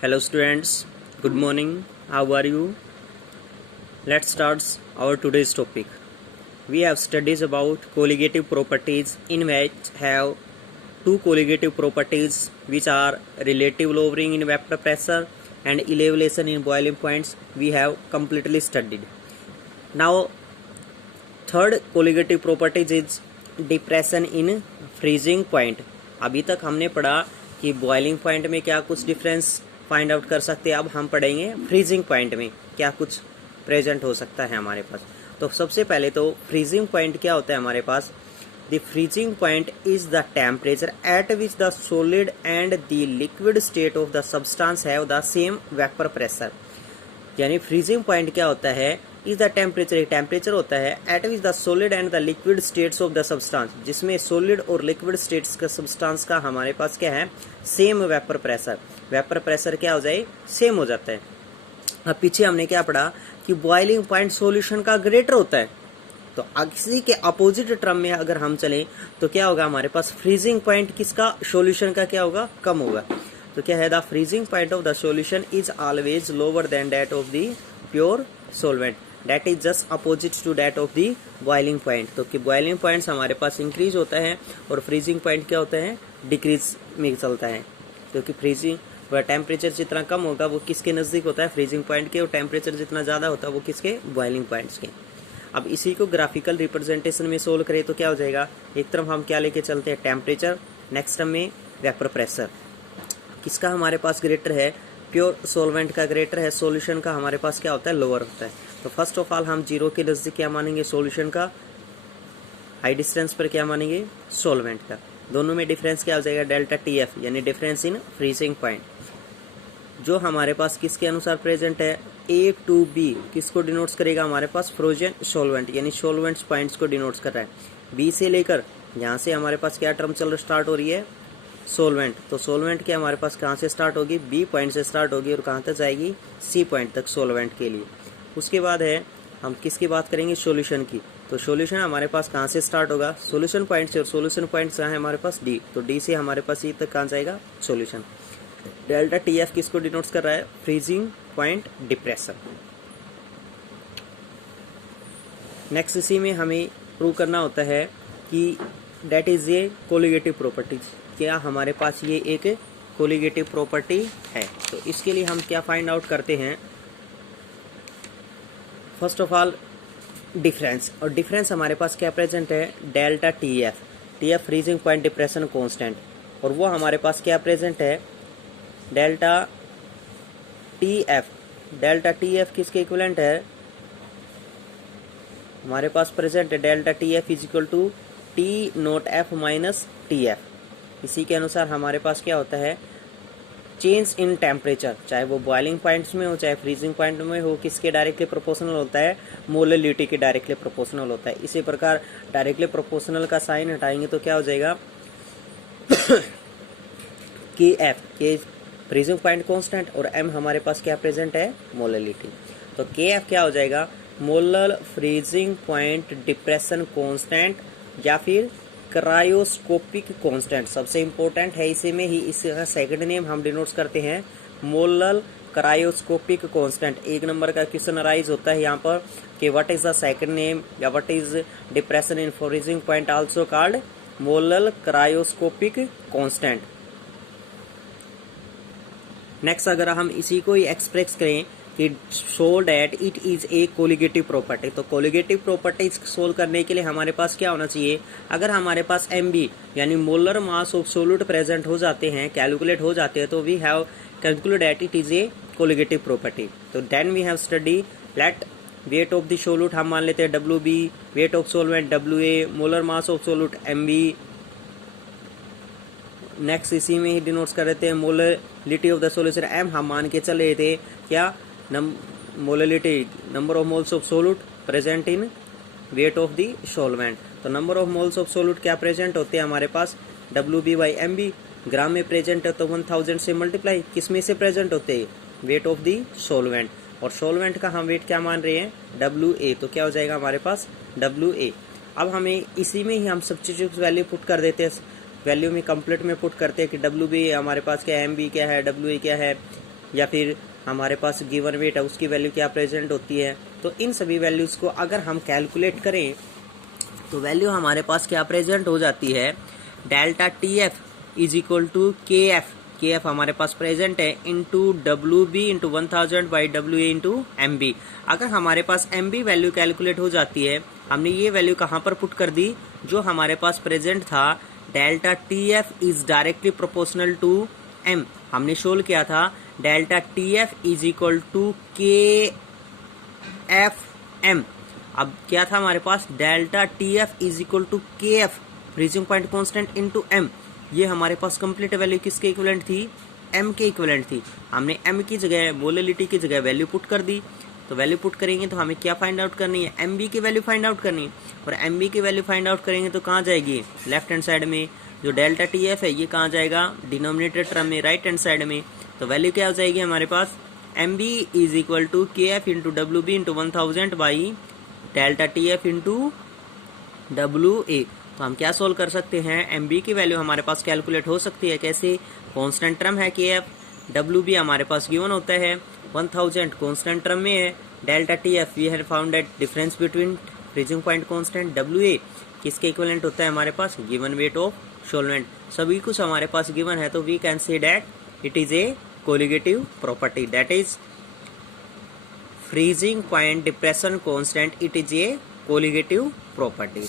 Hello students, good morning. How are you? Let's start our today's topic. We have studies about colligative properties in which have two colligative properties which are relative lowering in vapor pressure and elevation in boiling points. We have completely studied. Now third colligative properties is depression in freezing point. अभी तक हमने पढ़ा कि boiling point में क्या कुछ difference find out कर सकते हैं। अब हम पढ़ेंगे फ्रीजिंग पॉइंट में क्या कुछ प्रेजेंट हो सकता है हमारे पास। तो सबसे पहले तो फ्रीजिंग पॉइंट क्या होता है हमारे पास। The freezing point is the temperature at which the solid and the liquid state of the substance have the same vapour pressure. यानी फ्रीजिंग पॉइंट क्या होता है, इज द टेम्परेचर, एक टेम्परेचर होता है at which the solid and the liquid states of the substance, जिसमें solid और liquid states का सब्सटेंस का हमारे पास क्या है, same vapour pressure. Vapour pressure क्या हो जाए, सेम हो जाता है। अब पीछे हमने क्या पढ़ा कि बॉइलिंग पॉइंट सॉल्यूशन का ग्रेटर होता है। तो इसी के अपोजिट टर्म में अगर हम चलें तो क्या होगा हमारे पास, फ्रीजिंग पॉइंट किसका, सॉल्यूशन का क्या होगा, कम होगा। तो क्या है, the freezing point of the solution is always lower than that of the pure solvent, that is just opposite to that of the boiling point. तो कि बॉइलिंग पॉइंट्स हमारे पास इंक्रीज होता है और फ्रीजिंग पॉइंट क्या होता है, डिक्रीज में चलता है। क्योंकि फ्रीजिंग वह टेम्परेचर जितना कम होगा वो किसके नजदीक होता है, फ्रीजिंग पॉइंट के, और टेम्परेचर जितना ज्यादा होता है वो किसके, बॉइलिंग पॉइंट्स के। अब इसी को ग्राफिकल रिप्रेजेंटेशन में सोल्व करें तो क्या हो जाएगा, एक तरफ हम क्या लेके चलते हैं, टेम्परेचर, नेक्स्ट टर्म में वेपर प्रेशर। किसका हमारे पास ग्रेटर है, प्योर सॉल्वेंट का ग्रेटर है, सॉल्यूशन का हमारे पास क्या होता है, लोअर होता है। तो फर्स्ट ऑफ ऑल हम जीरो के नजदीक क्या मानेंगे, सॉल्यूशन का, हाई डिस्टेंस पर क्या मानेंगे, सॉल्वेंट का। दोनों में डिफरेंस क्या हो जाएगा, डेल्टा टी एफ, यानी डिफरेंस इन फ्रीजिंग पॉइंट, जो हमारे पास किसके अनुसार प्रेजेंट है, ए टू बी किसको डिनोट्स करेगा, हमारे पास फ्रोजन सॉल्वेंट, यानी सॉल्वेंट्स पॉइंट्स को डिनोट्स कर रहा है। बी से लेकर यहाँ से हमारे पास क्या टर्म चल स्टार्ट हो रही है, सॉल्वेंट। तो सॉल्वेंट क्या हमारे पास कहाँ से स्टार्ट होगी, बी पॉइंट से स्टार्ट होगी और कहाँ तक जाएगी, सी पॉइंट तक सॉल्वेंट के लिए। उसके बाद है हम किसकी बात करेंगे, सॉल्यूशन की। तो सॉल्यूशन हमारे पास कहाँ से स्टार्ट होगा, सॉल्यूशन पॉइंट से, और सॉल्यूशन पॉइंट कहाँ है हमारे पास, डी। तो डी से हमारे पास ई तक कहाँ जाएगा, सॉल्यूशन। डेल्टा टी एफ किसको डिनोट्स कर रहा है, फ्रीजिंग पॉइंट डिप्रेशन। नेक्स्ट इसी में हमें प्रूव करना होता है कि that is a colligative properties, क्या हमारे पास ये एक कोलिगेटिव प्रॉपर्टी है। तो इसके लिए हम क्या फाइंड आउट करते हैं, फर्स्ट ऑफ ऑल डिफरेंस, और डिफरेंस हमारे पास क्या प्रेजेंट है, delta T F, T F freezing point depression constant, और वो हमारे पास क्या प्रेजेंट है, delta T F. Delta T F किसके इक्विवेलेंट है, हमारे पास प्रेजेंट है delta T F is equal to T naught F minus T F. इसी के अनुसार हमारे पास क्या होता है, चेंज इन टेम्परेचर, चाहे वो बॉइलिंग पॉइंट्स में हो चाहे फ्रीजिंग पॉइंट में हो, किसके डायरेक्टली प्रोपोर्शनल होता है, मोललिटी के डायरेक्टली प्रोपोर्शनल होता है। इसी प्रकार डायरेक्टली प्रोपोर्शनल का साइन हटाएंगे तो क्या हो जाएगा, के एफ, के फ्रीजिंग पॉइंट कांस्टेंट, और एम हमारे पास क्या प्रेजेंट है, मोललिटी। तो के एफ क्या हो जाएगा, molar freezing point depression constant, या फिर क्रायोस्कोपिक कांस्टेंट। सबसे इंपॉर्टेंट है इसी में ही, इसका सेकंड नेम हम डिनोट्स करते हैं मोलर क्रायोस्कोपिक कांस्टेंट। एक नंबर का क्वेश्चन अराइज होता है यहाँ पर कि what is the second name या what is depression in freezing point also called molar cryoscopic constant. Next अगर हम इसी को ही एक्सप्रेस करें कि show that it is a colligative property, तो कोलिगेटिव प्रॉपर्टी सोल्व करने के लिए हमारे पास क्या होना चाहिए, अगर हमारे पास MB यानी molar mass of solute present हो जाते हैं, कैलकुलेट हो जाते हैं, तो we have calculate that it is a colligative property. तो then we have study let weight of the solute हम मान लेते हैं WB, weight of solvent WA, molar mass of solute MB। Next इसी में ही डिनोट्स कर रहे थे molality of the solution M हम मान के चल रहे थे क्या, molality, number of moles of solute present in weight of the solvent. तो number of moles of solute क्या प्रेजेंट होते हैं हमारे पास, WB बाई MB, ग्राम में प्रेजेंट है तो 1000 से मल्टीप्लाई, किस में से प्रेजेंट होते हैं, वेट ऑफ द सॉल्वेंट, और सॉल्वेंट का हम वेट क्या मान रहे हैं, WA। तो क्या हो जाएगा हमारे पास, WA। अब हमें इसी में ही हम सब्स्टिट्यूट वैल्यू पुट कर देते हैं, वैल्यू में कंप्लीट में पुट करते हैं कि WB हमारे पास क्या है, MB क्या है, WA क्या है, या फिर हमारे पास गिवन वेट है उसकी वैल्यू क्या प्रेजेंट होती है। तो इन सभी वैल्यूज को अगर हम कैलकुलेट करें तो वैल्यू हमारे पास क्या प्रेजेंट हो जाती है, delta T F is equal to K F, K F हमारे पास प्रेजेंट है into W B into 1000 by W A into M B. अगर हमारे पास एम बी वैल्यू कैलकुलेट हो जाती है, हमने ये वैल्यू कहाँ पर पुट कर दी, जो हमारे पास प्रेजेंट था delta T F is directly proportional to M, हमने शोल किया था delta T F is equal to K F M. अब क्या था हमारे पास, delta T F is equal to K F freezing point constant into M. ये हमारे पास कंप्लीट वैल्यू किसके इक्विवेलेंट थी, एम के इक्विवेलेंट थी। हमने एम की जगह मोलैलिटी की जगह वैल्यू पुट कर दी। तो वैल्यू पुट करेंगे तो हमें क्या फाइंड आउट करनी है, एम बी की वैल्यू फाइंड आउट करनी है। और एम बी की वैल्यू फाइंड आउट करेंगे तो कहाँ जाएगी, लेफ्ट हैंड साइड में। जो डेल्टा टी एफ है ये कहाँ जाएगा, डिनोमिनेटर टर्म में राइट हैंड साइड में। तो वैल्यू क्या हो जाएगी हमारे पास, M B is equal to K F into W B into 1000 by delta T F into W A. तो हम क्या सोल्व कर सकते हैं, एम बी की वैल्यू हमारे पास कैलकुलेट हो सकती है कैसे, कांस्टेंट टर्म है के एफ, डब्ल्यू बी हमारे पास गिवन होता है 1000 कांस्टेंट टर्म में है, delta T F we have found that difference between freezing point constant, W A किसके इक्विवेलेंट होता है हमारे पास, गिवन वेट ऑफ सॉल्वेंट। सभी कुछ हमारे पास गिवन है, तो we can say that it is a colligative property, that is freezing point depression constant, it is a colligative property.